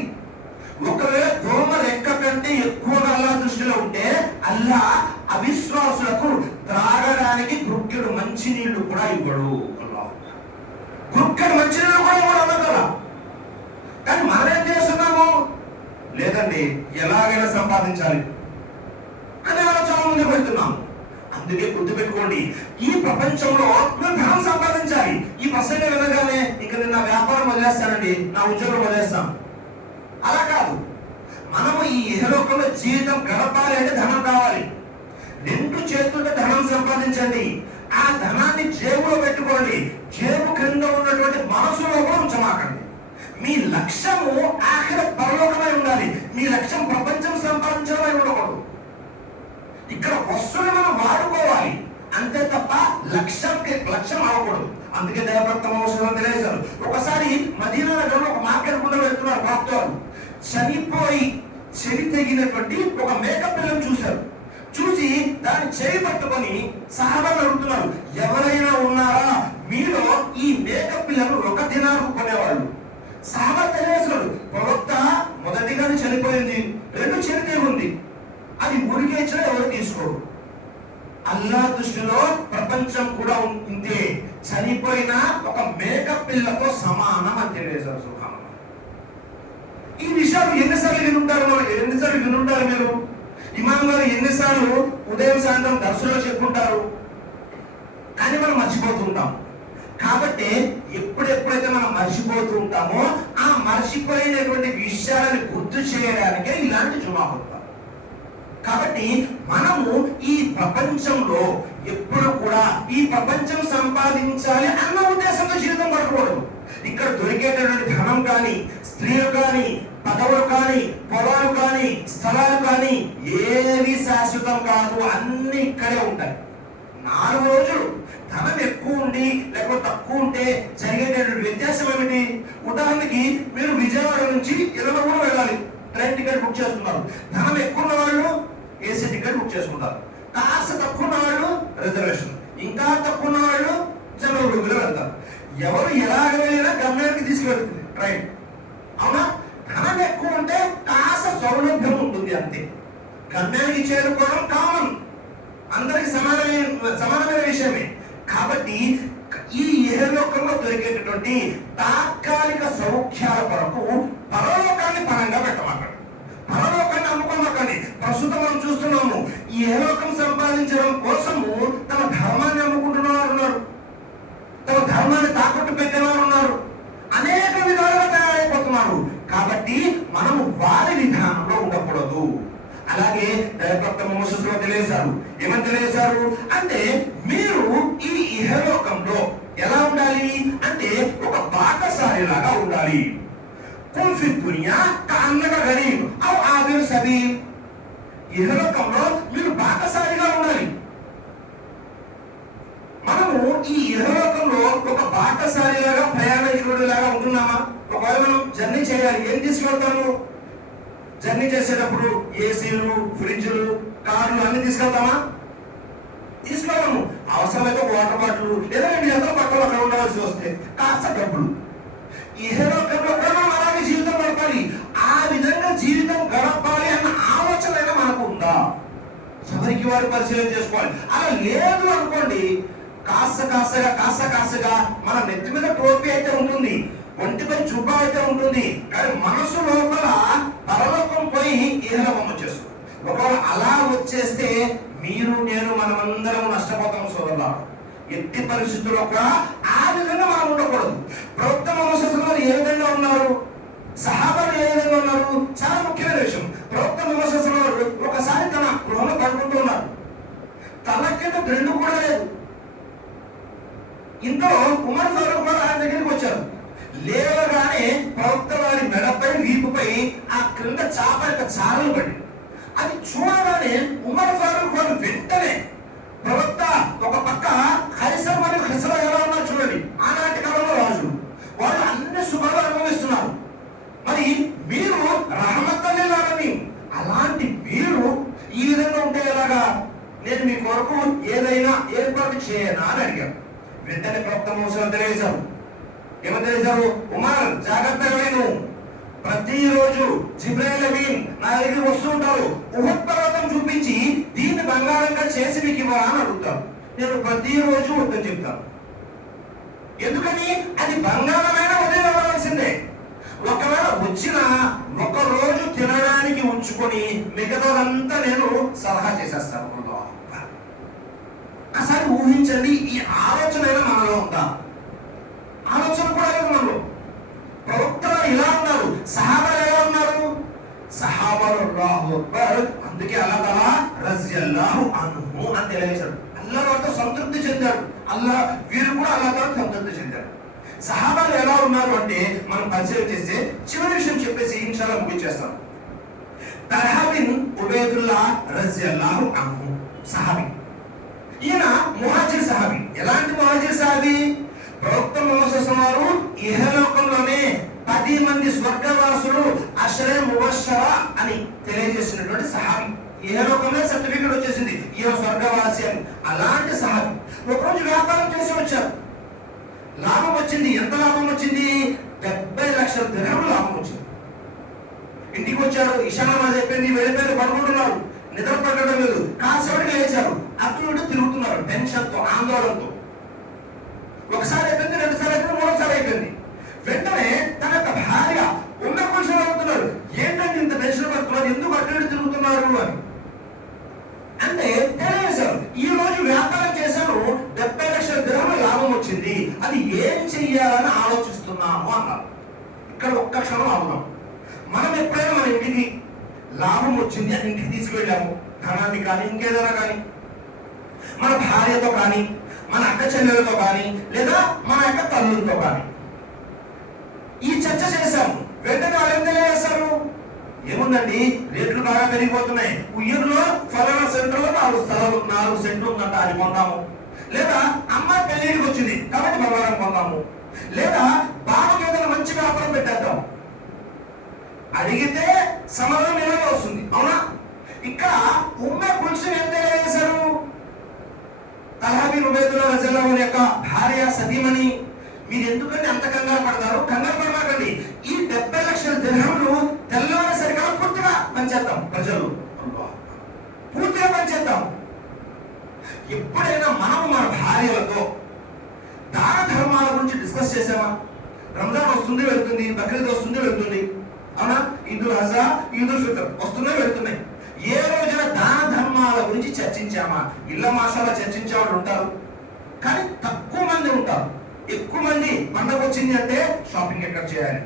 ఒకవేళ దోమ రెక్క కంటే ఎక్కువగా అల్లాహ్ దృష్టిలో ఉంటే అల్లాహ్ అవిశ్వాసులకు త్రాగడానికి గుక్కెడు మంచినీళ్లు కూడా ఇవ్వడు. గుక్కెడు మంచినీళ్లు కూడా ఇవ్వడు కదా. కానీ మనం ఏం చేస్తున్నాము? లేదండి, ఎలాగైనా సంపాదించాలి అని ఆలోచన ముందుకు వెళ్తున్నాము. అందుకే గుర్తుపెట్టుకోండి, ఈ ప్రపంచంలో మేము ధనం సంపాదించాలి. ఈ ప్రసంగం వినగానే ఇక నేను నా వ్యాపారం వదిలేస్తానండి, నా ఉద్యోగం వదిలేస్తాను, అలా కాదు. మనము ఈ ఇహలోకంలో జీవితం గడపాలి అంటే ధనం కావాలి. 2 చేతులతో ధనం సంపాదించండి. ఆ ధనాన్ని జేబులో పెట్టుకోండి. జేబు క్రింద ఉన్నటువంటి మనసులో కూడా ఉంచమాకండి. మీ లక్ష్యము ఆఖరి పరలోకమై ఉండాలి. మీ లక్ష్యం ప్రపంచం సంపాదించడమై ఉండకూడదు. ఇక్కడ వస్తువుని మనం వాడుకోవాలి అంతే తప్ప లక్ష్యం అవ్వకూడదు. అందుకే దైవప్రవక్త ముహమ్మద్ తెలియజేశారు. ఒకసారి మదీనా నగరంలో ఒక మార్కెట్ గుండా వెళ్తున్నారు భక్తులు. చనిపోయి చెవి తెగినటువంటి ఒక మేకప్ పిల్లను చూశారు. చూసి దాన్ని చెవి పట్టుకొని సహాబాలు అడుగుతున్నారు, ఎవరైనా ఉన్నారా మీలో ఈ మేకప్ పిల్లను 1 దినార్కు కొనేవాళ్ళు? సహాబా తెలియజేశారు, ప్రవక్త మొదటిగానే చనిపోయింది, 2 చెవి తెగి ఉంది, అది మురికేచ్చినా ఎవరు తీసుకోరు. అల్లాహ్ దృష్టిలో ప్రపంచం కూడా ఉంటే చనిపోయిన ఒక మేకప్ పిల్లతో సమానం అని తెలియజేశారు. సుబ్హానల్లాహ్. ఈ విషయాలు ఎన్నిసార్లు వినుంటారు మీరు? ఇమాం గారు ఎన్నిసార్లు ఉదయం సాయంత్రం దర్శనంలో చెప్పుకుంటారు, కానీ మనం మర్చిపోతుంటాం. కాబట్టి ఎప్పుడెప్పుడైతే మనం మర్చిపోతూ ఉంటామో ఆ మర్చిపోయినటువంటి విషయాలను గుర్తు చేయడానికే ఇలాంటి జుమా ఖుత్బా. కాబట్టి మనము ఈ ప్రపంచంలో ఎప్పుడు కూడా ఈ ప్రపంచం సంపాదించాలి అన్న ఉద్దేశంతో జీవితం గడపకూడదు. ఇక్కడ దొరికేటటువంటి ధనం కానీ, స్త్రీలు కానీ, పదవులు కానీ, పొలాలు కానీ, స్థలాలు కానీ ఏవి శాశ్వతం కాదు. అన్ని ఇక్కడే ఉంటాయి. 4 రోజులు ధనం ఎక్కువ ఉండి లేకపోతే తక్కువ ఉంటే జరిగేటటువంటి వ్యత్యాసం ఏమిటి? ఉదాహరణకి మీరు విజయవాడ నుంచి ఇరవై వెళ్ళాలి, ట్రైన్ టికెట్ బుక్ చేస్తున్నారు. ధనం ఎక్కువ ఉన్న వాళ్ళు ఏసీ టికెట్ బుక్ చేసుకుంటారు. కాస్త తక్కువ ఉన్న వాళ్ళు రిజర్వేషన్, ఇంకా తక్కువ ఉన్న వాళ్ళు జనరల్ రూపంలో వెళ్తారు. ఎవరు ఎలాగ వెళ్ళినా గమ్యానికి తీసుకువెళ్తుంది ట్రైన్, అవునా? ధనం ఎక్కువ ఉంటే కాస్త సౌలభ్యం ఉంటుంది అంతే. గమ్యానికి చేరుకోవడం కామన్, అందరికి సమానమైన విషయమే. కాబట్టి ఈ ఇహలోకంలో దొరికేటటువంటి తాత్కాలిక సౌఖ్యాల కొరకు పరలోకాన్ని పరంగా పెట్టమాకండి, పరలోకాన్ని అమ్ముకోమాకండి. ప్రస్తుతం మనం చూస్తున్నాము, ఈ ఇహలోకం సంపాదించడం కోసము తమ ధర్మాన్ని అమ్ముకుంటున్న వారు ఉన్నారు, తమ ధర్మాన్ని తాకట్టు పెట్టిన వారు ఉన్నారు, అనేక విధాలుగా తయారైపోతున్నారు. కాబట్టి మనము వారి విధానంలో ఉండకూడదు. అలాగే దైవప్రవక్త ముహమ్మద్ తెలియజేశారు. ఏమని తెలియజేశారు అంటే, మీరు ఈ ఇహలోకంలో ఎలా ఉండాలి అంటే ఒక బాటసారిలాగా ఉండాలి. కున్ ఫి దునియా కఅన్నక గరీబ్ ఔ ఆబిర్ సబీల్. ఇహలోకంలో మీరు బాటసారిగా ఉండాలి. మనము ఈ ఇహలోకంలో ఒక బాటసారిలాగా ప్రయాణికుడిలాగా ఉంటున్నామా? ఒకవేళ మనం జర్నీ చేయాలి, ఏం తీసుకెళ్తాము? జర్నీ చేసేటప్పుడు ఏసీలు, ఫ్రిడ్జ్లు, కార్లు అన్ని తీసుకెళ్తామా? తీసుకెళ్ళము. అవసరమైతే ఒక వాటర్ బాటిల్ లేదా 2 జతల బట్టలు అక్కడ ఉండవలసి వస్తే కాస్త డబ్బులు. ఇహలోకంలో కూడా మనం అలాగే జీవితం గడపాలి. ఆ విధంగా జీవితం గడపాలి అన్న ఆలోచన అయినా మనకు ఉందా? ఎవరికి వారు పరిశీలన చేసుకోవాలి. అలా లేదు అనుకోండి, కాస్తగా మన నెత్తి మీద టోపీ అయితే ఉంటుంది, ఒంటిపై చుబ్బా అయితే ఉంటుంది, కానీ మనసు లోపల పరలోకం పోయి ఇహలోకం వచ్చేస్తుంది. ఒకవేళ అలా వచ్చేస్తే మీరు నేను మనమందరం నష్టపోతాం సోదరులా. ఎట్టి పరిస్థితుల్లో కూడా ఆ విధంగా మనం ఉండకూడదు. ప్రవక్త ముహమ్మద్ సల్లల్లాహు అలైహి వసల్లం ఏ విధంగా ఉన్నారు, సహాబాలు ఏ విధంగా ఉన్నారు? చాలా ముఖ్యమైన విషయం. ప్రవక్త ముహమ్మద్ సల్లల్లాహు అలైహి వసల్లం ఒకసారి తన గృహంలో పడుకుంటూ ఉన్నారు. తల కింద రెండు కూడా లేదు. ఇందులో ఉమర్ ఫారూక్ కూడా ఆయన దగ్గరికి వచ్చారు. లేవగానే ప్రవక్త వారి మెడపై వీపుపై ఆ క్రింద చాప యొక్క చారలు పడి అది చూడగానే ఉమర్ ఫారూక్ వారు వెంటనే ప్రవక్త ఒక పక్క హైసర్ మరియు హిస్రా ఎలా ఉన్నారు చూడండి, ఆనాటి కాలంలో రాజులు, వాళ్ళు అన్ని శుభాలు అనుభవిస్తున్నారు. మరి మీరు రహమతుల్లాలని అలాంటి మీరు ఈ విధంగా ఉంటే ఎలాగా? నేను మీ కొరకు ఏదైనా ఏర్పాటు చేయనా అని అడిగారు. వెంటనే ప్రవక్త ముహమ్మద్ తెలియజేశారు. ఏమని తెలియజేశారు? ఉమర్ జాగ్రత్తగా విను, ప్రతిరోజు జిబ్రాయిల్ అమీన్ నా దగ్గర వస్తూ ఉంటారు. ఉహద్ పర్వతం చూపించి దీన్ని బంగారంగా చేసి మీకు ఇవ్వరా అని అడుగుతారు. నేను ప్రతిరోజు వద్దని చెప్తాను. ఎందుకని? అది బంగారమైన ఉదయం అవ్వాల్సిందే. ఒకవేళ వచ్చిన ఒక రోజు తినడానికి ఉంచుకొని మిగతాదంతా నేను సలహా చేసేస్తాను. ఒకసారి ఊహించండి, ఈ ఆలోచన మనలో ఉందా? ఆలోచన కూడా లేదు మనలో. ప్రవక్తలు ఇలా ఉన్నారు, సహాబాలు ఎలా ఉన్నారు? సహాబాలు అల్లాహు అక్బర్, అందుకే అల్లాహ్ తఆలా రజియల్లాహు అన్హు అని తెలియజేశాడు. అల్లాహ్ వారితో సంతృప్తి చెందాడు. వీరు కూడా అల్లాహ్ తో సంతృప్తి చెందారు. సహాబాలు ఎలా ఉన్నారు అంటే మనం పరిశీలన చేస్తే చివరి విషయం చెప్పేసి ఇన్షాల్లాహ్ ముగించేస్తాం. తల్హా బిన్ ఉబైదుల్లా రజియల్లాహు అన్హు సహాబీ. ఈయన ముహాజిర్ సహాబీ. ఎలాంటి ముహాజిర్ సహాబీ? ప్రవక్త ముహమ్మద్ సల్లల్లాహు అలైహి వసల్లం ఇహలోకంలోనే 10 మంది స్వర్గవాసులు అషరే ముబషరా అని తెలియజేసినటువంటి సహాబీ. ఇహలోకంలో సర్టిఫికెట్ వచ్చేసింది, ఈయన స్వర్గవాసి అని. అలాంటి సహాబీ ఒకరోజు వ్యాపారం చేసి వచ్చారు. లాభం వచ్చింది. ఎంత లాభం వచ్చింది? 70 లక్షల దిర్హములు లాభం వచ్చింది. ఇంటికి వచ్చారు, ఇషా నమాజ్ అయిపోయింది, వెళ్ళిపోయారు, పడుకుంటున్నారు. నిద్ర పట్టడం లేదు. కాసేపటికి లేచారు, అటు ఇటు తిరుగుతున్నారు టెన్షన్తో, ఆందోళనతో. ఒకసారి అయిపోయింది, 2 సార్లు అయిపోయింది, 3వ సారి అయిపోయింది. వెంటనే తన యొక్క భార్య ఉన్న కొంచెం అవుతున్నారు, ఏంటంటే ఇంత టెన్షన్ పడుతున్నారు, ఎందుకు అటు ఇటు తిరుగుతున్నారు అని. అంటే తెలియజేశారు, ఈ రోజు వ్యాపారం చేశాను, 70 లక్షల దిర్హముల లాభం వచ్చింది, అది ఏం చెయ్యాలని ఆలోచిస్తున్నాము అన్నారు. ఇక్కడ ఒక్క క్షణం ఆగుదాం. మనం ఎప్పుడైనా మన ఇంటికి లాభం వచ్చింది అని ఇంటికి తీసుకువెళ్ళాము, ధనాన్ని కానీ ఇంకేదైనా కానీ, మన భార్యతో కానీ, మన అక్క చెల్లెలతో కానీ, లేదా మన యొక్క తల్లులతో కానీ ఈ చర్చ చేశాము. వెంటనే వాళ్ళు ఏం తెలియజేస్తారు? ఏముందండి, రేట్లు బాగా పెరిగిపోతున్నాయి, ఉయ్యూరులో ఫలానా సెంటర్లో 4 సెంట్లు ఉందంట, అది కొందాము. లేదా అమ్మాయి పెళ్లికి వచ్చింది కాబట్టి బంగారం కొందాము. లేదా బాబుకి ఏదైనా మంచి వ్యాపారం పెట్టేద్దాం. అడిగితే సమాధానం ఇలాగే వస్తుంది, అవునా? ఇక్కడ ఉమ్మే పురుషులు ఏం తెలియజేశారు? తల్హా బిన్ ఉబైదుల్లా రజియల్లాహు అన్హు యొక్క భార్య సతీమణి, మీరు ఎందుకంటే అంత కంగారు పడతారు? కంగారు పడమాకండి. ఈ 70 లక్షల దిర్హములు తెల్లవారేసరిగా పూర్తిగా పనిచేద్దాం. ప్రజలు పూర్తిగా పనిచేద్దాం. ఎప్పుడైనా మనము మన భార్యలతో దాన ధర్మాల గురించి డిస్కస్ చేసామా? రంజాన్ వస్తుంది వెళ్తుంది, బక్రీద్ వస్తుంది వెళ్తుంది, అవునా? ఈదుల్ అజా, ఈదుల్ ఫితర్ వస్తున్నాయి వెళ్తున్నాయి. ఏ రోజున దాన ధర్మాల గురించి చర్చించామా? ఇళ్ళ మాషాలా చర్చించే వాళ్ళు ఉంటారు, కానీ తక్కువ మంది ఉంటారు. ఎక్కువ మంది పండగ వచ్చింది అంటే షాపింగ్ ఎక్కడ చేయాలి,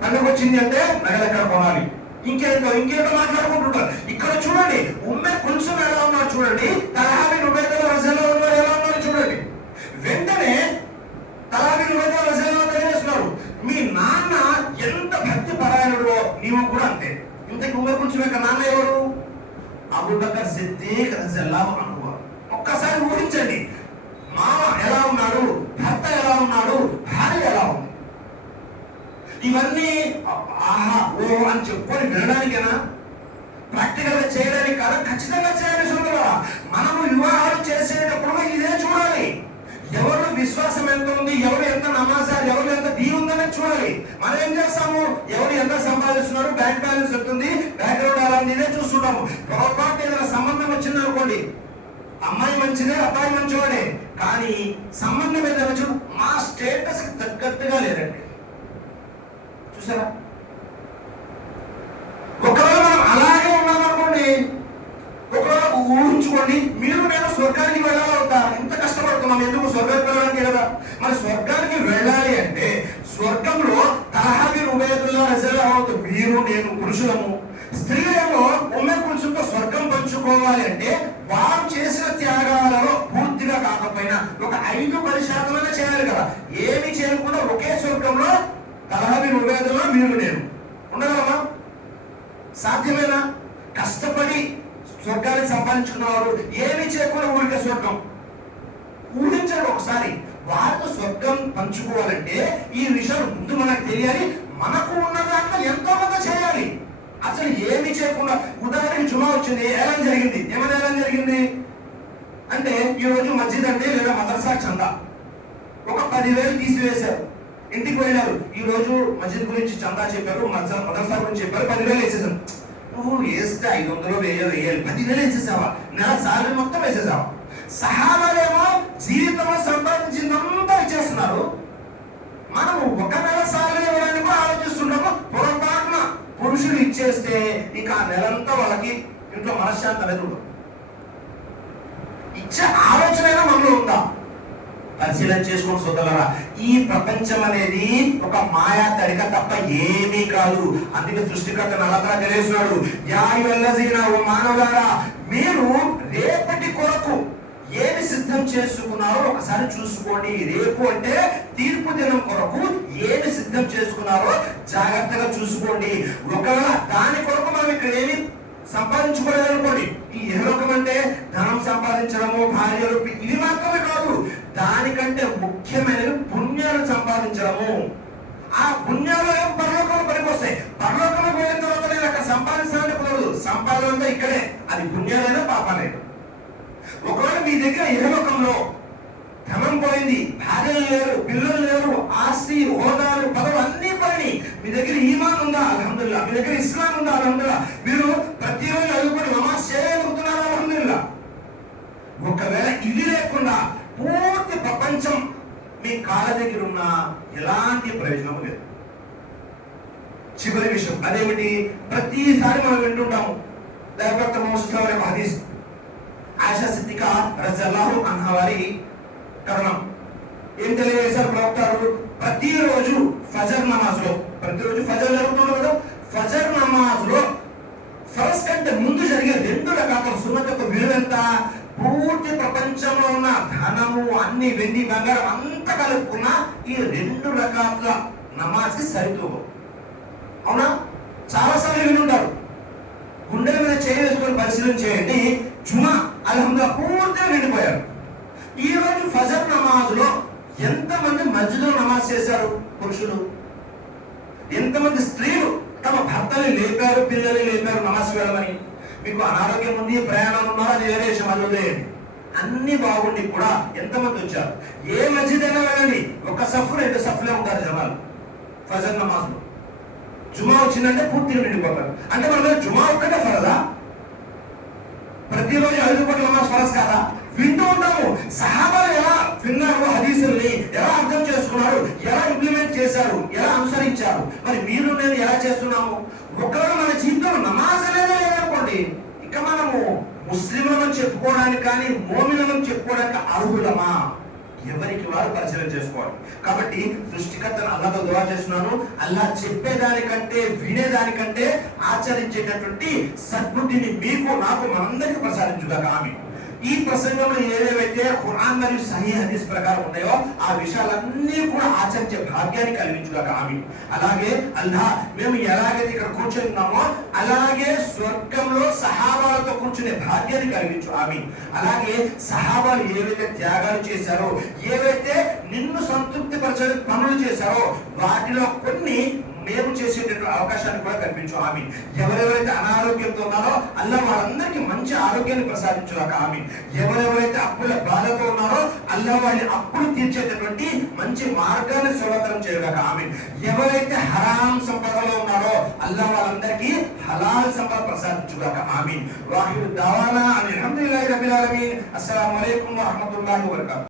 పండగ వచ్చింది అంటే నగలు ఎక్కడ కొనాలి, ఇంకేంటో మాట్లాడుకుంటుంటారు. ఇక్కడ చూడండి, ఉమ్మే కొంచెం ఎలా ఉన్నారు చూడండి, తల్హా బిన్ ఉబైదుల్లా రజియల్లాహు అన్హు ఎలా ఉన్నారు చూడండి. వెంటనే తల్హా బిన్ ఉబైదుల్లా రజియల్లాహు అన్హు తెలియజేస్తున్నారు, మీ నాన్న ఎంత భక్తి పరాయణుడో నీవు కూడా అంతే. ఇంతకు ఉమ్మే కొంచెం యొక్క నాన్న ఎవరు? అబూబకర్ సిద్దీక్ రజియల్లాహు అన్హు. ఒక్కసారి ఊహించండి, మామ ఎలా ఉన్నాడు, భర్త ఎలా ఉన్నాడు, భార్య ఎలా ఉంది. ఇవన్నీ ఆహా ఓ అని చెప్పుకొని వినడానికేనా? ప్రాక్టికల్ గా చేయడానికి కాదు, ఖచ్చితంగా చేయాలి. మనము వివాహాలు ఎంత ఉంది, ఎవరు ఎంత నమాజా, ఎవరు ఎంత దీని ఉందని చూడాలి. మనం ఏం చేస్తాము, ఎవరు ఎంత సంపాదిస్తున్నారు, బ్యాంక్ బ్యాలెన్స్ ఉంటుంది, బ్యాక్గ్రౌండ్ అలా ఇదే చూస్తుంటాము. పొరపాటు ఏదైనా సంబంధం వచ్చింది అనుకోండి, అమ్మాయి మంచిదే, అబ్బాయి మంచివాడే, కానీ సంబంధం ఏదైనా చూడు మా స్టేటస్ కి తగ్గట్టుగా లేదండి. చూసారా? ఒకవేళ మనం అలాగే ఉన్నామనుకోండి, ఒకవేళ ఊహించుకోండి, మీరు నేను స్వర్గానికి వెళ్ళాలంట, ఎంత కష్టపడుతున్నాం, ఎందుకు స్వర్గానికి వెళ్ళడానికి కదా. మరి స్వర్గానికి వెళ్ళాలి అంటే స్వర్గంలో తలహాబి ఉబైదుల్లా రజల్లాహు అన్హు మీరు నేను పురుషులము, స్త్రీలలో ఉమ్మె పురుషులతో స్వర్గం పంచుకోవాలి అంటే వారు చేసిన త్యాగాలలో పూర్తిగా కాకపోయినా ఒక 5-10% చేయాలి కదా. ఏమి చేయకుండా ఒకే స్వర్గంలో తలహాబి ఉబైదుల్లా మీరు నేను ఉండగలమా? సాధ్యమేనా? కష్టపడి స్వర్గాన్ని సంపాదించుకున్నవారు ఏమి చేయకుండా ఊరికే స్వర్గం ఊహించండి ఒకసారి. వారితో స్వర్గం పంచుకోవాలంటే ఈ విషయాలు ముందు మనకు తెలియాలి. మనకు ఉన్న దాంట్లో ఎంతో కొంత చేయాలి. అసలు ఏమి చేయకుండా, ఉదాహరణకి జుమా వచ్చింది, ఎలా జరిగింది, ఏమైనా ఎలా జరిగింది అంటే ఈ రోజు మస్జిద్ అంటే లేదా మదర్సా చందా ఒక 10,000 తీసివేశారు, ఇంటికి వెళ్ళారు. ఈ రోజు మస్జిద్ గురించి చందా చెప్పారు, మదర్సా గురించి చెప్పారు, 10,000 వేసేసారు. నువ్వు వేస్తే 500 వేయాలి, 10,000 వేసేసావా, నెల సాలరీ మొత్తం వేసేసావా? సహాబాలేమో జీవితంలో సంపాదించిందంతా ఇచ్చేస్తున్నారు, మనం ఒక నెల సాలరీ ఇవ్వడానికి కూడా ఆలోచిస్తున్నాము. పొరపాటున పురుషులు ఇచ్చేస్తే ఇక ఆ నెలంతా వాళ్ళకి ఇంట్లో మనశ్శాంతి అనేది ఉండదు. ఇచ్చే ఆలోచన మనలో ఉందా? పరిశీలన చేసుకోండి సోదరులారా. ఈ ప్రపంచం అనేది ఒక మాయా తడిక తప్ప ఏమీ కాదు. అందుకే సృష్టికర్త అల్లాహ్ తెలియజేస్తున్నాడు, యా అయ్యుహల్లజీనా, ఓ మానవులారా, మీరు రేపటి కొరకు ఏమి సిద్ధం చేసుకున్నారో ఒకసారి చూసుకోండి. రేపు అంటే తీర్పు దినం కొరకు ఏమి సిద్ధం చేసుకున్నారో జాగ్రత్తగా చూసుకోండి. ఒకవేళ దాని కొరకు మనం ఇక్కడ ఏమి సంపాదించుకోలేదనుకోండి, ఈ ఇహలోకం అంటే ధనం సంపాదించడము, భార్యలు, ఇవి మాత్రమే కాదు, దానికంటే ముఖ్యమైనవి పుణ్యాలు సంపాదించడము. ఆ పుణ్యాలు పరలోకంలో పనికొస్తాయి. పరలోకంలో పోయిన తర్వాత నేను అక్కడ సంపాదించాలంటే కుదరదు. సంపాదన అంతా ఇక్కడే, అది పుణ్యాలైనా పాపాలైనా. ఒకవేళ మీ దగ్గర ఇహలోకంలో ధనం పోయింది, భార్యలు లేరు, పిల్లలు లేరు, ఆస్తి, హోదాలు, పదవులు అన్ని పోయి, మీ దగ్గర ఈమాన్ ఉందా అల్హమ్దులిల్లాహ్, మీ దగ్గర ఇస్లాం ఉందా అల్హమ్దులిల్లాహ్, మీరు ప్రతిరోజు అడుగుకొని నమాజ్ చేయగలుగుతున్నారు అల్హమ్దులిల్లాహ్. ఒకవేళ ఇది లేకుండా పూర్తి ప్రపంచం మీ కాళ్ళ దగ్గర ఉన్న ఎలాంటి ప్రయోజనం లేదు. చివరి విషయం అదేమిటి, ప్రతిసారి మనం వింటుంటాము లేకపోతే మోసే హదీస్, ఆయిషా సిద్దికా రజల్లాహు అన్హా వారి కరణం ఏం తెలియజేశారు ప్రవక్తారు, ప్రతిరోజు ఫజర్ నమాజ్ లో, ప్రతిరోజు ఫజర్ జరుగుతుంది కదా, ఫజర్ నమాజ్ లో ఫరజ్ కంటే ముందు జరిగే 2 రకాల సున్నత్ యొక్క విలువ ఎంత? పూర్తి ప్రపంచంలో ఉన్న ధనము, అన్ని వెండి బంగారం అంతా కలుపుకున్న ఈ 2 రకాల నమాజ్ కి సరితూగు. అవునా? చాలా సార్లు వినుంటారు. గుండెల మీద చేయి వేసుకొని పరిశీలన చేయండి, జుమా అల్హమ్దులిల్లాహ్ పూర్తిగా నిండిపోయారు. ఈ రోజు ఫజర్ నమాజ్ లో ఎంతమంది మస్జిద్లో నమాజ్ చేశారు పురుషులు? ఎంతమంది స్త్రీలు తమ భర్తని లేపారు, పిల్లల్ని లేపారు నమాజ్ వెళ్ళమని? మీకు అనారోగ్యం ఉంది, ప్రయాణం ఉన్నారో అది వేరే విషయం, అది వదిలేయండి. అన్ని బాగుండి కూడా ఎంతమంది వచ్చారు? ఏ మస్జిద్ అయినా వెళ్ళండి, ఒక సఫ్ 2 సఫ్లే ఉంటారు జనాలు ఫజర్ నమాజ్ లో. జుమా వచ్చిందంటే పూర్తిగా నిండిపోతారు. అంటే మన జుమా ఒక్కటే ఫరదా? ప్రతిరోజు 5 పూటల నమాజ్ ఫరజ్ కాదా? వింటూ ఉంటాము. సహాబాలు ఎలా విన్నారు, హదీసుల్ని ఎలా అర్థం చేసుకున్నారు, ఎలా ఇంప్లిమెంట్ చేశారు, ఎలా అనుసరించారు. మరి మీరు నేను ఎలా చేస్తున్నాము? ఒకవేళ మన జీవితంలో నమాజ్ అనేది లేదనుకోండి, ఇక మనము ముస్లింలను చెప్పుకోవడానికి కానీ మోమినులను చెప్పుకోవడానికి అర్హులమా? ఎవరికి వారు పరిశీలన చేసుకోవాలి. కాబట్టి సృష్టికర్తను అల్లాహ్తో దుఆ చేస్తున్నాను, అల్లాహ్ చెప్పేదానికంటే వినేదానికంటే ఆచరించేటటువంటి సద్బుద్ధిని మీకు నాకు మనందరికీ ప్రసాదించుగాక. ఆమీన్. ఈ ప్రసంగంలో ఏవేవైతే ఖురాన్ మరియు సహీ హదీస్ ప్రకారం ఉన్నాయో ఆ విషయాలన్నీ కూడా ఆచరించే భాగ్యాన్ని కలిగించుగాక. ఆమీన్. అలాగే అల్లాహ్ మేము ఎలాగైతే ఇక్కడ కూర్చున్నామో అలాగే స్వర్గంలో సహాబాలతో కూర్చునే భాగ్యాన్ని కలిగించు. ఆమీన్. అలాగే సహాబాలు ఏవైతే త్యాగాలు చేశారో, ఏవైతే నిన్ను సంతృప్తి పరిచే పనులు చేశారో వాటిలో కొన్ని మేము చేసేటటువంటి అవకాశాన్ని కూడా కల్పించు ఆమీన్. ఎవరెవరైతే అనారోగ్యంతో ఉన్నారో అల్లాహ్ వాళ్ళందరికీ మంచి ఆరోగ్యాన్ని ప్రసాదించుగాక ఆమీన్. ఎవరెవరైతే అప్పుల బాధతో ఉన్నారో అల్లాహ్ వాళ్ళ అప్పులు తీర్చేటటువంటి మంచి మార్గాన్ని సులభతరం చేయగాక ఆమీన్. ఎవరైతే హరాం సంపదలో ఉన్నారో అల్లాహ్ వాళ్ళందరికీ హలాల్ సంపద ప్రసాదించుగాక ఆమీన్. వాహిరు దావానా అల్హమ్దులిల్లాహి రబ్బిల్ ఆలమీన్. అస్సలాము అలైకుం వరహ్మతుల్లాహి వబరకాతుహు.